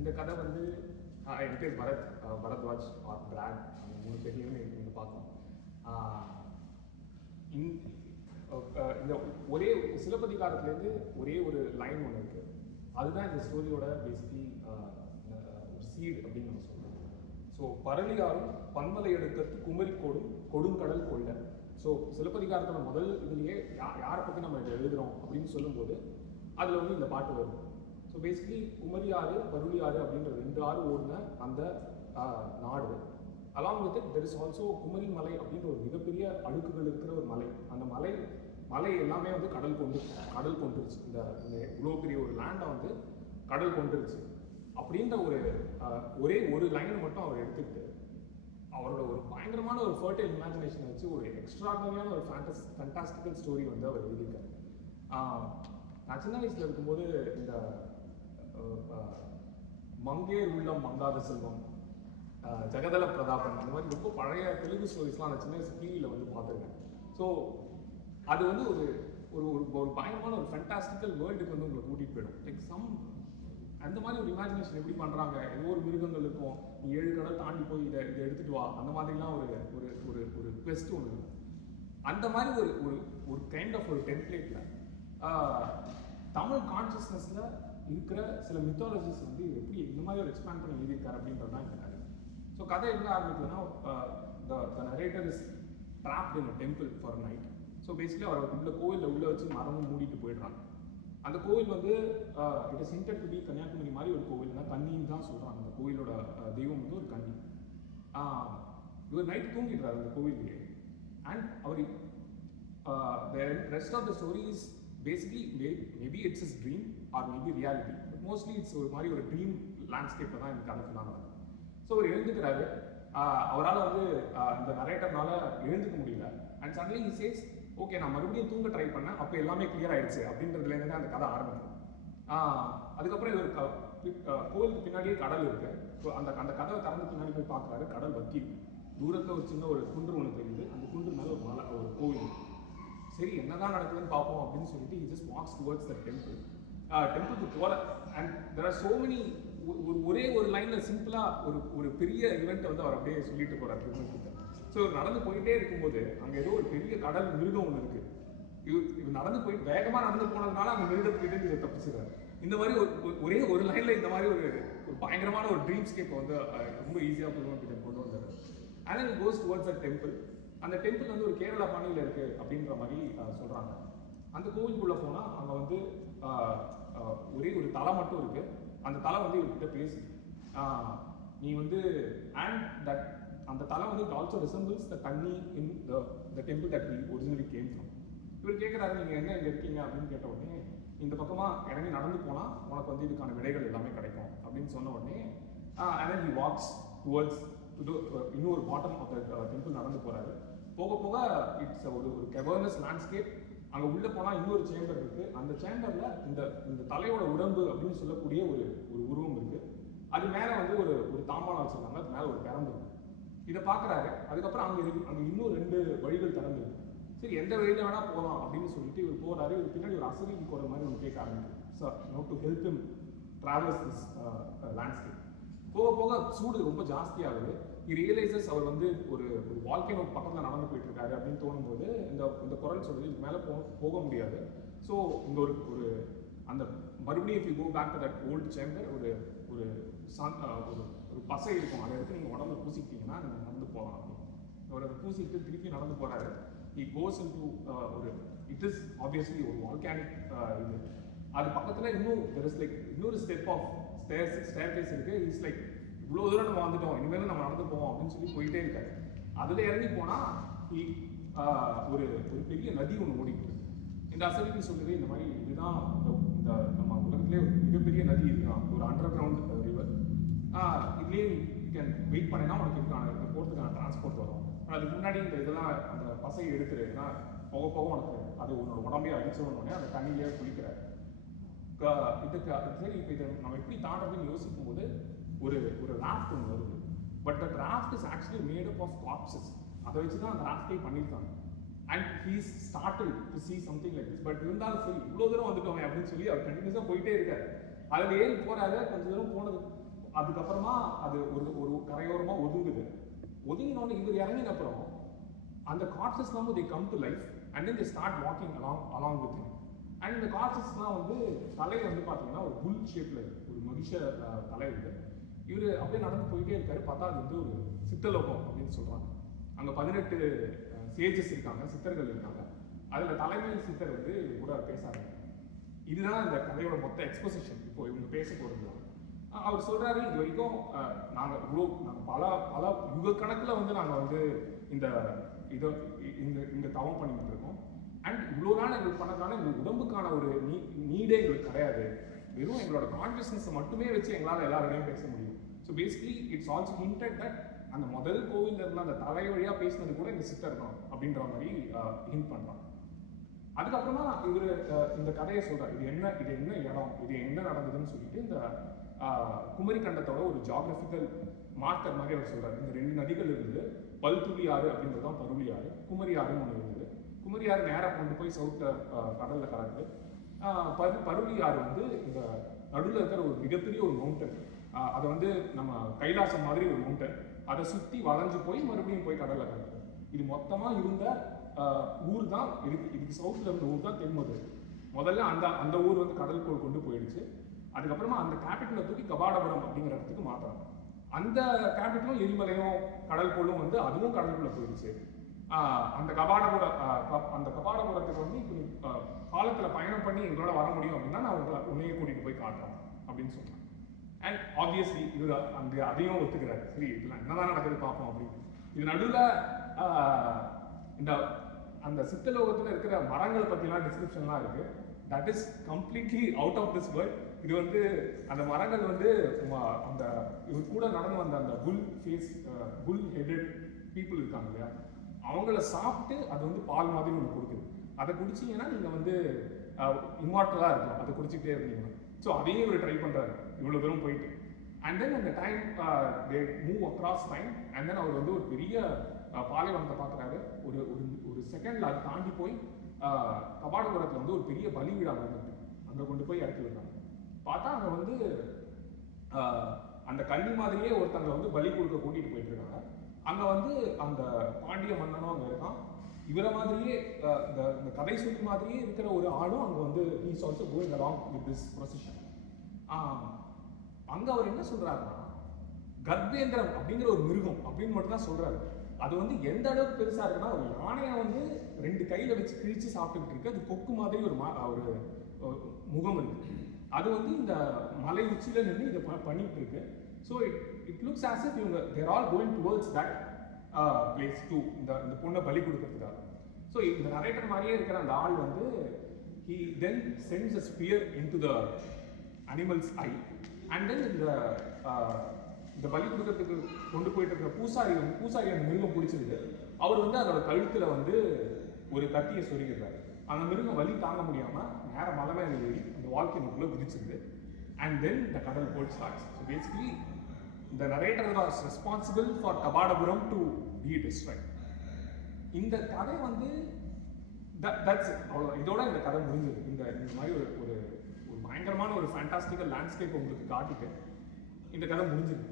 இந்த கதை வந்து என் பேர் பரத்வாஜ் ஆர் பிராட், அந்த 3 பேரையும் நீங்கள் பார்க்கணும். இந்த ஒரே சிலப்பதிகாரத்துலேருந்து ஒரே ஒரு லைன் ஒன்று இருக்குது. அதுதான் இந்த ஸ்டோரியோட பேசிக்கலி ஒரு சீட் அப்படின்னு நம்ம சொல்கிறோம். ஸோ பரளியாரும் பன்மலை எடுக்கிறது குமரிக்கோடும் கொடுங்கடல் கொள்ள. ஸோ சிலப்பதிகாரத்தோட முதல் இதுலேயே யாரை பற்றி நம்ம இதை எழுதுகிறோம் அப்படின்னு சொல்லும்போது அதில் வந்து இந்த பாட்டு வரும். ஸோ பேசிக்கலி குமரியாறு பருளியாறு அப்படின்ற 2 ஆறு ஓடின அந்த நாடு. Along with it there is also Kumari மலை அப்படின்ற ஒரு மிகப்பெரிய அடுக்குகள் இருக்கிற ஒரு மலை. அந்த மலை எல்லாமே வந்து கடல் கொண்டுருச்சு. இந்த இவ்வளோ பெரிய ஒரு லேண்டை வந்து கடல் கொண்டுருச்சு அப்படின்ற ஒரே ஒரு லைன் மட்டும் அவர் எடுத்துக்கிட்டு அவரோட ஒரு பயங்கரமான ஒரு ஃபர்டைல் இமேஜினேஷனை வச்சு ஒரு எக்ஸ்ட்ராடனரியான ஒரு ஃபேண்டாஸ்டிக்கல் ஸ்டோரி வந்து அவர் எழுதியிருக்காரு. நான் சின்ன வயசில் இருக்கும்போது இந்த மங்கேர் உள்ளம் மங்காத செல்வம், ஜெகதல பிரதாபன், அந்த மாதிரி ரொம்ப பழைய தெலுங்கு ஸ்டோரிஸ்லாம் நான் சின்ன வயசு டிவியில் வந்து பார்த்துருக்கேன். ஸோ அது வந்து ஒரு ஒரு ஒரு பயங்கரமான ஒரு ஃபேண்டாஸ்டிக்கல் வேர்ல்டுக்கு வந்து உங்களை கூட்டிகிட்டு போயிடும். லைக் அந்த மாதிரி ஒரு இமேஜினேஷன் எப்படி பண்ணுறாங்க, ஏதோ ஒரு மிருகங்கள் இருக்கும், நீ 7 கடல் தாண்டி போய் இதை எடுத்துகிட்டு வா, அந்த மாதிரிலாம் ஒரு ஒரு ஒரு குவெஸ்ட் ஒன்று இருக்கும். அந்த மாதிரி ஒரு ஒரு கைண்ட் ஆஃப் ஒரு டெம்ப்ளேட்டில் தமிழ் கான்ஷியஸ்னஸில் இருக்கிற சில மித்தாலஜிஸ் வந்து எப்படி இந்த மாதிரி ஒரு எக்ஸ்பேண்ட் பண்ணி எழுதியிருக்காரு அப்படின்றது தான் இந்த கதை. ஸோ கதை என்ன ஆரம்பிக்குதுன்னா, the narrator is trapped in a temple for night. So basically அவர் உள்ள கோவிலில் உள்ளே வச்சு மரமும் மூடிட்டு போயிடுறாங்க. அந்த கோவில் வந்து it is intended to be Kanyakumari மாதிரி ஒரு கோவில்னா கன்னின்னு தான் சொல்கிறாங்க. அந்த கோவிலோட தெய்வம் வந்து ஒரு கன்னி. இவர் நைட் தூங்கிடுறாரு அந்த கோவிலே. அண்ட் அவர் the rest of the story is basically maybe it's his dream or maybe reality, but mostly it's ஒரு மாதிரி ஒரு ட்ரீம் லேண்ட்ஸ்கேப்பில் தான் எனக்கு கதை ஃபுல்லாக நடக்கும். ஸோ அவர் எழுந்துக்கிறாரு. அவரால் வந்து இந்த நரேட்டர்னால எழுந்துக்க முடியல. And suddenly he says, okay நான் மறுபடியும் தூங்க ட்ரை பண்ணேன், அப்போ எல்லாமே கிளியர் ஆயிடுச்சு அப்படின்றதுலேருந்து அந்த கதை ஆரம்பிக்கும். அதுக்கப்புறம் இவர் கோவிலுக்கு பின்னாடியே கடல் இருக்கு. ஸோ அந்த கதவை திறந்து பின்னாடி போய் பார்க்குறாரு, கடல் வத்தி இருக்கு. தூரத்தில் ஒரு சின்ன ஒரு குன்று ஒன்று தெரியுது. அந்த குன்று மேலே ஒரு கோவில். சரி என்னதான் நடக்குதுன்னு பார்ப்போம் அப்படின்னு சொல்லிட்டு he just walks towards the temple. டெம்பிளுக்கு போல. And there are so many ஒரே ஒரு லைன்ல சிம்பிளா ஒரு பெரிய ஈவெண்ட் வந்து அவர் அப்படியே சொல்லிட்டு போறாரு திரும்ப. ஸோ நடந்து போயிட்டே இருக்கும்போது அங்கே ஏதோ ஒரு பெரிய கடல் மிருகம் ஒன்று இருக்கு. இவர் நடந்து போயிட்டு வேகமாக நடந்து போனதுனால அந்த மிருகத்துக்கிட்டே இதை தப்பிச்சுறாரு. இந்த மாதிரி ஒரே ஒரு லைன்ல இந்த மாதிரி ஒரு பயங்கரமான ஒரு ட்ரீம்ஸ்கேப்பை வந்து ரொம்ப ஈஸியாக பொதுவாக கொண்டு வந்தார். and then it goes towards the temple. அந்த டெம்பிள் வந்து ஒரு கேரளா பாணியில் இருக்கு அப்படின்ற மாதிரி சொல்றாங்க. அந்த கோவிலுக்குள்ள போனா அங்க வந்து ஒரே ஒரு தலை மட்டும் இருக்கு. அந்த தலை வந்து இவர்கிட்ட பேசு, நீ வந்து அண்ட் தட் அந்த தலை வந்து it also resembles the Kanni in the temple that we originally came from. இவர் கேட்குறாரு, நீங்க என்ன இங்க இருக்கீங்க அப்படின்னு கேட்ட உடனே, இந்த பக்கமா இறங்கி நடந்து போனா உனக்கு வந்து இதுக்கான விடைகள் எல்லாமே கிடைக்கும் அப்படின்னு சொன்ன உடனே and then he walks towards இன்னொரு பாட்டம் ஆஃப் த டெம்பிள் நடந்து போறாரு. போக போக இட்ஸ் ஒரு கெவர்னஸ் லேண்ட்ஸ்கேப். அங்கே உள்ளே போனால் இன்னொரு சேம்பர் இருக்கு. அந்த சேம்பர்ல இந்த தலையோட உடம்பு அப்படின்னு சொல்லக்கூடிய ஒரு உருவம் இருக்கு. அது மேலே வந்து ஒரு தாம்பாளம் வச்சிருக்காங்க. அது மேலே ஒரு பெரம்பு இருக்கு. இதை பார்க்குறாரு. அதுக்கப்புறம் அங்கே இன்னும் 2 வழிகள் திறந்து இருக்கு. சரி எந்த வழியில வேணா போகலாம் அப்படின்னு சொல்லிட்டு இவர் போறாரு. இவர் பின்னாடி ஒரு அசரிக்கு போகிற மாதிரி ஒன்று கேட்க ஆரம்பிக்கும் to help him travels this landscape. போக போக சூடு ரொம்ப ஜாஸ்தியாகுது. ரியலைசஸ் அவர் வந்து ஒரு வால்கேனோ பக்கத்தில் நடந்து போயிட்டு இருக்காரு அப்படின்னு தோணும்போது இந்த குரல் சொல்லுது, இதுக்கு மேலே போக முடியாது. ஸோ இந்த ஒரு அந்த மறுபடியும் if you go back to that old chamber ஒரு பசை இருக்கும். அதை எடுத்து நீங்கள் உடம்புல பூசிக்கிட்டீங்கன்னா நீங்கள் நடந்து போகலாம் அப்படின்னு. அவர் அதை பூசிட்டு திருப்பி நடந்து போறாரு. he goes into it is obviously ஒரு வால்கானிக் இது. அது பக்கத்தில் இன்னொரு ஸ்டெப் ஆஃப் ஸ்டேர்கேஸ் இருக்கு. இட்ஸ் லைக் இவ்வளோ தூரம் நம்ம வந்துட்டோம், இனிமேல் நம்ம நடந்து போவோம் அப்படின்னு சொல்லி போயிட்டே இருக்காரு. அதில் இறங்கி போனால் ஒரு பெரிய நதி ஒன்று ஓடிட்டு இருக்கு. இந்த அசரிக்கு சொல்லுது, இந்த மாதிரி இதுதான் இந்த நம்ம உலகத்திலே ஒரு மிகப்பெரிய நதி இதுதான், ஒரு அண்டர் கிரவுண்ட் ரிவர். இதுலேயே யூ கேன் வெயிட் பண்ணினா உனக்கு போகிறதுக்கான டிரான்ஸ்போர்ட் வரும். அதுக்கு முன்னாடி இந்த இதெல்லாம் அந்த பசையை எடுத்துரு, ஏன்னா போக போக உனக்கு அது உன்னோட உடம்பே அடிச்சோடனே அந்த தண்ணியிலேயே குளிக்கிற இதுக்கு சரி. இப்போ இதை நம்ம எப்படி தாண்டதுன்னு யோசிக்கும் போது ஒரு ராஃப்ட் ஒன்று வருது. But that raft is actually made up of corpses. அதை வச்சு தான் அந்த ராஃப்டே பண்ணியிருக்காங்க. And he's started to see something like this. But இருந்தாலும் சரி இவ்வளோ தூரம் வந்துட்டோமே அப்படின்னு சொல்லி அவர் கண்டினியூஸாக போயிட்டே இருக்காரு. அதில் ஏறி போறாரு. கொஞ்சம் தூரம் அதுக்கப்புறமா அது ஒரு கரையோரமா ஒதுங்கினோடனே இவர் இறங்கின அப்புறம் அந்த கார்சஸ்லாம் they come to life and then they start walking along with him. And இந்த கார்சஸ்லாம் வந்து தலை வந்து பார்த்தீங்கன்னா ஒரு புல் ஷேப்ல இருக்கு, ஒரு மகிஷ தலை இருக்கு. இவர் அப்படியே நடந்து போயிட்டே இருக்காரு. பார்த்தா அது வந்து ஒரு சித்தலோகம் அப்படின்னு சொல்றாங்க. அங்கே 18 சேஜஸ் இருக்காங்க, சித்தர்கள் இருக்காங்க. அதுல தலைமை சித்தர் வந்து கூட பேசாரு. இதுதான் இந்த கதையோட மொத்த எக்ஸ்போசிஷன். இப்போ இவங்க பேச போறது அவர் சொல்றாரு, இது வரைக்கும் நாங்கள் பல யுக கணக்கில் வந்து நாங்கள் வந்து இந்த தவம் பண்ணிட்டு இருக்கோம். அண்ட் இவ்வளோ நாள் எங்களுக்கு பண்ணதுனால எங்களுக்கு உடம்புக்கான ஒரு நீடே எங்களுக்கு கிடையாது. வெறும் எங்களோட கான்சியஸ்னஸ் மட்டுமே வச்சு எங்களால் எல்லாரோடையும் பேச முடியும். So basically it's also hinted that அந்த முதல் கோவிலில் இருந்த அந்த தலை வழியாக பேசினது கூட இந்த சித்தர் தான் அப்படின்ற மாதிரி ஹிண்ட் பண்ணுறான். அதுக்கப்புறமா இவர் இந்த கதையை சொல்றாரு, இது என்ன இடம், இது என்ன நடந்ததுன்னு சொல்லிட்டு இந்த குமரி கண்டத்தோட ஒரு ஜியாகிரபிக்கல் மார்க்கர் மாதிரி அவர் சொல்றாரு. இந்த 2 நதிகள் இருந்தது, பல்துளி ஆறு அப்படின்றது தான் பருளி ஆறு, குமரி ஆறுன்னு ஒன்று இருந்தது. குமரி ஆறு நேராக கொண்டு போய் சவுத்த கடல்ல கலக்குது. பருளி ஆறு வந்து இந்த நடுவில் இருக்கிற ஒரு மிகப்பெரிய ஒரு மவுண்டன், அதை வந்து நம்ம கைலாசம் மாதிரி ஒரு மவுண்டன், அதை சுற்றி வளைஞ்சு போய் மறுபடியும் போய் கடல்ல கலக்குது. இது மொத்தமாக இருந்த ஊர் தான் இதுக்கு சவுத்தில் இருந்த ஊர் தான் தென்மதுரை. முதல்ல அந்த ஊர் வந்து கடலுக்குள் கொண்டு போயிடுச்சு. அதுக்கப்புறமா அந்த கேபிட்டலை தூக்கி கபாடபுரம் அப்படிங்கிற இடத்துக்கு மாற்றாங்க. அந்த கேபிட்டலும் எரிமலையும் கடற்கோளும் வந்து அதுவும் கடலுக்குள்ள போயிடுச்சு. அந்த கபாடபுரத்துக்கு வந்து இப்போ காலத்தில் பயணம் பண்ணி எங்களோட வர முடியும் அப்படின்னா நான் உன்னையே கூட்டிகிட்டு போய் காட்டுறேன் அப்படின்னு சொன்னேன். அண்ட் ஆப்வியஸ்லி இவர் அதையும் ஒத்துக்கிறாரு. சரி, இதெல்லாம் என்னதான் நடக்குது பார்ப்போம் அப்படின்னு. இது நடுவில் அந்த சித்தலோகத்தில் இருக்கிற மரங்களை பற்றிலாம் டிஸ்கிரிப்ஷன்லாம் இருக்கு. That is completely out of this world. இது வந்து அந்த மரங்கள் வந்து அந்த இவர் கூட நடந்து வந்த அந்த புல் ஹெடட் பீப்புள் இருக்காங்க இல்லையா, அவங்கள சாப்பிட்டு அது வந்து பால் மாதிரி ஒன்று கொடுக்குது. அதை குடிச்சிங்கன்னா நீங்கள் வந்து இம்மார்டலாக இருக்கும், அதை குடிச்சிக்கிட்டே இருந்தீங்கன்னா. ஸோ அதையும் இவர் ட்ரை பண்ணுறாரு இவ்வளோ தூரம் போயிட்டு. அண்ட் தென் அந்த time they move across time. And then அவர் வந்து ஒரு பெரிய பாலைவனத்தை பார்க்குறாரு. ஒரு செகண்டில் அதை தாண்டி போய் கபாடபுரத்தில் வந்து ஒரு பெரிய பலி விழா நடந்துட்டு அங்கே கொண்டு போய் இறக்கி விடுறாங்க. பார்த்தா அங்கே வந்து அந்த கன்னி மாதிரியே ஒருத்தங்க வந்து பலி கொடுக்க கூட்டிகிட்டு போயிட்டு இருக்காங்க. அங்கே வந்து அந்த பாண்டிய மன்னனும் அங்கே இருக்கான். இவரை மாதிரியே இந்த கதை சொல்லி மாதிரியே இருக்கிற ஒரு ஆளும் அங்கே வந்து is also going along with this precision. அங்கே அவர் என்ன சொல்றாருன்னா, கர்ப்பேந்திரம் அப்படிங்கிற ஒரு மிருகம் அப்படின்னு மட்டும் தான் சொல்றாரு. அது வந்து எந்த அளவுக்கு பெருசா இருக்குன்னா, ஒரு யானையை வந்து 2 கையில வச்சு கிழிச்சு சாப்பிட்டுக்கிட்டு இருக்கு. அது கொக்கு மாதிரி ஒரு முகம் இருக்கு. அது வந்து இந்த மலை உச்சியில நின்று இதை பண்ணிட்டு இருக்கு. So it looks as if இவங்க there all going towards that place to இந்த பொண்ணை பலி கொடுக்கறதுக்காக. ஸோ இந்த நரேட்டர் மாதிரியே இருக்கிற அந்த ஆள் வந்து he then sends a spear into the animal's eye and then இந்த பலி கொடுக்கறதுக்கு கொண்டு போயிட்டு இருக்கிற பூசாரி அந்த மிருகம் பிடிச்சிருக்கு. அவர் வந்து அதோட கழுத்துல வந்து ஒரு கத்தியை சொருகிறார். அந்த மிருகம் வலி தாங்க முடியாம நேர மலை மேல ஏறி அந்த வால்கேனோக்குள்ள குதிச்சிருக்கு. அண்ட் தென் த கடல் போல் starts. So basically the narrator was responsible for Kapadapuram to be destroyed. இந்த கதை வந்து தட்ஸ் அவ்வளோ, இதோட இந்த கதை முடிஞ்சது. இந்த மாதிரி ஒரு பயங்கரமான ஒரு ஃபேண்டாஸ்டிக்கல் லேண்ட்ஸ்கேப் உங்களுக்கு காட்டிட்டு இந்த கதை முடிஞ்சது.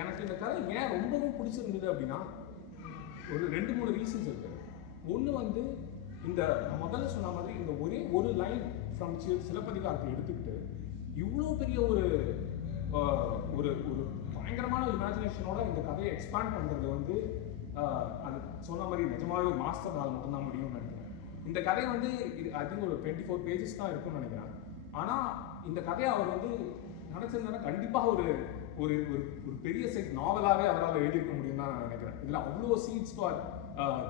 எனக்கு இந்த கதை ஏன் ரொம்பவும் பிடிச்சிருந்தது அப்படின்னா, ஒரு 2-3 ரீசன்ஸ் இருக்கு. ஒன்று வந்து இந்த முதல்ல சொன்ன மாதிரி இந்த ஒரு லைன் ஃப்ரம் சிலப்பதிகாரத்தை எடுத்துக்கிட்டு இவ்வளோ பெரிய ஒரு பயங்கரமான இமேஜினேஷனோட இந்த கதையை எக்ஸ்பேண்ட் பண்ணுறது வந்து அது சொன்ன மாதிரி நிஜமாவே ஒரு மாஸ்டர் நாள் மட்டும்தான் முடியும்னு நினைக்கிறேன். இந்த கதை வந்து ஐ திங்க் ஒரு 24 பேஜஸ் தான் இருக்கும்னு நினைக்கிறேன். ஆனால் இந்த கதையை அவர் வந்து நினச்சிருந்தா கண்டிப்பாக ஒரு பெரிய சைஸ் நாவலாகவே அவரால் எழுதியிருக்க முடியும் தான் நான் நினைக்கிறேன். இதில் அவ்வளோ சீட்ஸ் ஃபார்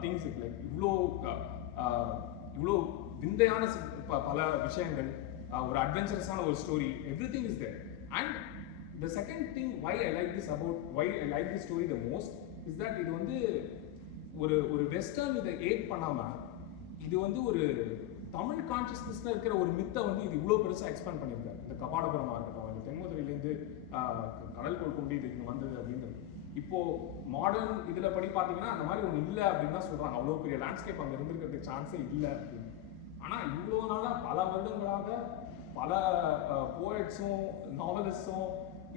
திங்ஸ் இருக்கு. லைக் இவ்வளோ விந்தையான பல விஷயங்கள், ஒரு அட்வென்ச்சரஸான ஒரு story, everything is there. And the second thing why I like this story the most is that இது வந்து ஒரு வெஸ்டர்ன் இதை ஏட் பண்ணாம இது வந்து ஒரு தமிழ் கான்சியஸ்னஸ்ல இருக்கிற ஒரு மித்தை வந்து இது இவ்வளோ பெருசாக எக்ஸ்பேண்ட் பண்ணியிருக்காரு. இந்த கபாடபுரமாக இருக்கட்டும், இந்த தென்மதுரையிலேருந்து கடல்கோள் கொண்டு இது இங்கே வந்தது அப்படின்றது. இப்போ மாடர்ன் இதில் படி பார்த்தீங்கன்னா அந்த மாதிரி ஒன்று இல்லை அப்படின்னு தான் சொல்கிறாங்க. அவ்வளோ பெரிய லேண்ட்ஸ்கேப் அங்கே இருந்திருக்கிறதுக்கு சான்ஸே இல்லை அப்படின்னு. ஆனால் இவ்வளோ நாளாக பல வருடங்களாக பல போயட்ஸும் நாவலிஸ்டும்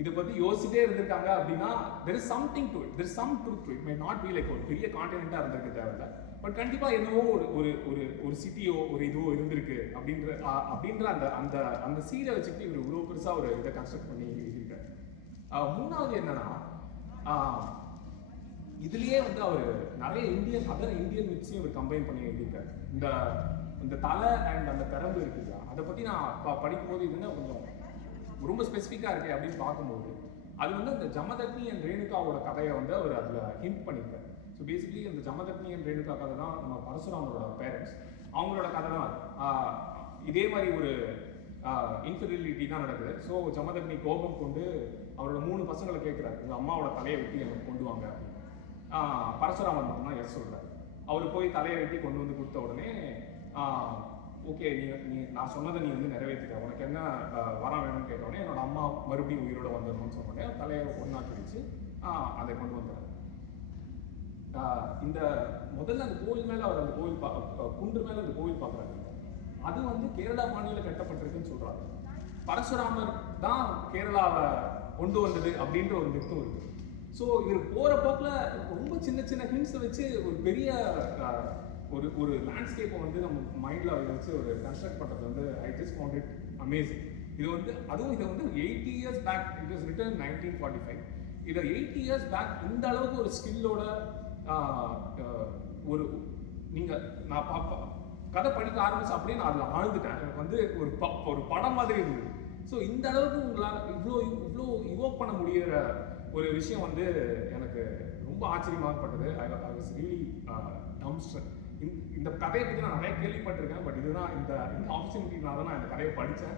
இதை பத்தி யோசிச்சுட்டே இருந்திருக்காங்க அப்படின்னா there is something to it, there is some truth to it. May not be like ஒரு பெரிய கான்டினென்ட்டா இருந்திருக்க தேவையில்ல, பட் கண்டிப்பா என்னவோ ஒரு ஒரு ஒரு ஒரு சிட்டியோ ஒரு இதுவோ இருந்திருக்கு அப்படின்ற அந்த அந்த அந்த சீரை வச்சுக்கிட்டு இவர் இவ்வளோ பெருசா ஒரு இதை கன்ஸ்ட்ரக்ட் பண்ணி எழுதியிருக்காரு. மூணாவது என்னன்னா, இதுலயே வந்து அவர் நிறைய அதர் இந்தியன் மிக்ஸையும் அவர் கம்பைன் பண்ணி எழுதியிருக்காரு. இந்த தலை அண்ட் அந்த பெரம்பு இருக்கு இல்லையா, அதை பத்தி நான் படிக்கும்போது இதுன்னா கொஞ்சம் ரொம்ப ஸ்பெசிஃபிக்காக இருக்கு அப்படின்னு பார்க்கும்போது அது வந்து அந்த ஜமதக்னி அண்ட் ரேணுகாவோட கதையை வந்து அவர் அதில் ஹிண்ட் பண்ணியிருக்காரு. ஸோ பேசிக்லி அந்த ஜமதக்னி அண்ட் ரேணுகா கதை தான் நம்ம பரசுராமரோட பேரண்ட்ஸ், அவங்களோட கதை தான். இதே மாதிரி ஒரு இன்ஃபிடிலிட்டி தான் நடக்குது. ஸோ ஜமதக்னி கோபம் கொண்டு அவரோட 3 பசங்களை கேட்குறாரு, உங்கள் அம்மாவோட தலையை வெட்டி எனக்கு கொண்டு வாங்க அப்படின்னு. பரசுராமர் மட்டும்தான் எஸ் சொல்கிறார். அவர் போய் தலையை வெட்டி கொண்டு வந்து கொடுத்த உடனே ஓகே நீ நான் சொன்னதை நீ வந்து நிறைவேற்றிட்ட, உனக்கு என்ன வரம் வேணும்னு கேட்டோடனே என்னோட அம்மா மறுபடியும் உயிரோட வந்துடணும்னு சொன்னோடனே தலையை ஒன்னாக்கி வச்சு அதை கொண்டு வந்துடுறாரு. இந்த முதல்ல அந்த கோவில் மேலே அவர் அந்த கோவில் குன்று மேலே அந்த கோவில் பார்க்குறாரு. அது வந்து கேரளா மாநில கட்டப்பட்டிருக்குன்னு சொல்றாங்க. பரசுராமர் தான் கேரளாவை கொண்டு வந்தது அப்படின்ற ஒரு மித்தும் இருக்கு. ஸோ இவர் போகிற போக்கில் ரொம்ப சின்ன சின்ன ஹிண்ட்ஸை வச்சு ஒரு பெரிய ஒரு லேண்ட்ஸ்கேப்பை வந்து நம்ம மைண்டில் அதை வச்சு ஒரு கன்ஸ்ட்ரக்ட் பண்ணுறது வந்து I just found it amazing. இது வந்து அதுவும் இதை வந்து 80 years back, it was written 1945. இதை 80 years பேக் இந்த அளவுக்கு ஒரு ஸ்கில்லோட ஒரு நீங்கள் நான் கதை படிக்க ஆரம்பிச்சு அப்படியே நான் அதில் ஆழ்ந்துட்டேன். எனக்கு வந்து ஒரு படம் மாதிரி இருந்தது. ஸோ இந்த அளவுக்கு உங்களால் இவ்வளோ இவோக் பண்ண முடிகிற ஒரு விஷயம் வந்து எனக்கு ரொம்ப ஆச்சரியமாகப்பட்டது. I was really டம்ஸ்ட்ரக். இந்த கதையை பற்றி நான் நிறைய கேள்விப்பட்டிருக்கேன், பட் இதுதான் இந்த ஆப்பர்ச்சுனிட்டினால தான் நான் இந்த கதையை படித்தேன்.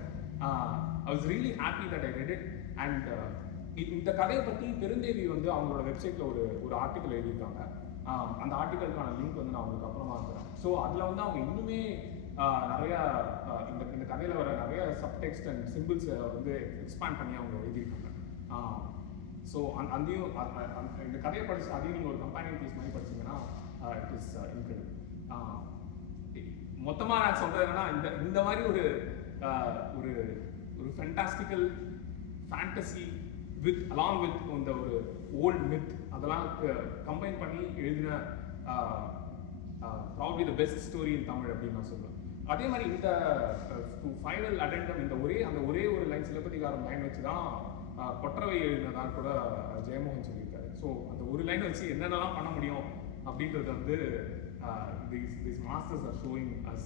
I was really happy that I read it. And இந்த கதையை பற்றி பெருந்தேவி வந்து அவங்களோட வெப்சைட்டில் ஒரு ஆர்டிக்கல் எழுதியிருக்காங்க. அந்த ஆர்டிக்கலுக்கான லிங்க் வந்து நான் உங்களுக்கு அப்புறமா இருக்கிறேன். ஸோ அதில் வந்து அவங்க இன்னுமே நிறையா இந்த கதையில் வர நிறைய சப்டெக்ஸ்ட் அண்ட் சிம்பிள்ஸை வந்து எக்ஸ்பேண்ட் பண்ணி அவங்க எழுதியிருக்காங்க. ஸோ அதையும் இந்த கதையை படிச்சு அதையும் நீங்கள் ஒரு கம்பேனியன் பீஸ் மாதிரி படிச்சீங்கன்னா இட் இஸ் இன்க்ரெடிபிள். மொத்தமாக நான் சொல்கிறது என்னன்னா, இந்த மாதிரி ஒரு ஃபேண்டாஸ்டிக்கல் ஃபேண்டசி along with இந்த ஒரு ஓல்ட் மித் அதெல்லாம் கம்பைன் பண்ணி எழுதின probably the best story in Tamil அப்படின்னு நான் சொல்லுவேன். அதே மாதிரி இந்த ஃபைனல் அடெண்டம் இந்த ஒரே ஒரு லைன் சிலப்பதிகாரம் லைன் வச்சு தான் கொற்றவை எழுதினதான் கூட ஜெயமோகன் சொல்லியிருக்காரு. ஸோ அந்த ஒரு லைன் வச்சு என்னென்னலாம் பண்ண முடியும் அப்படின்றது வந்து these masters are showing us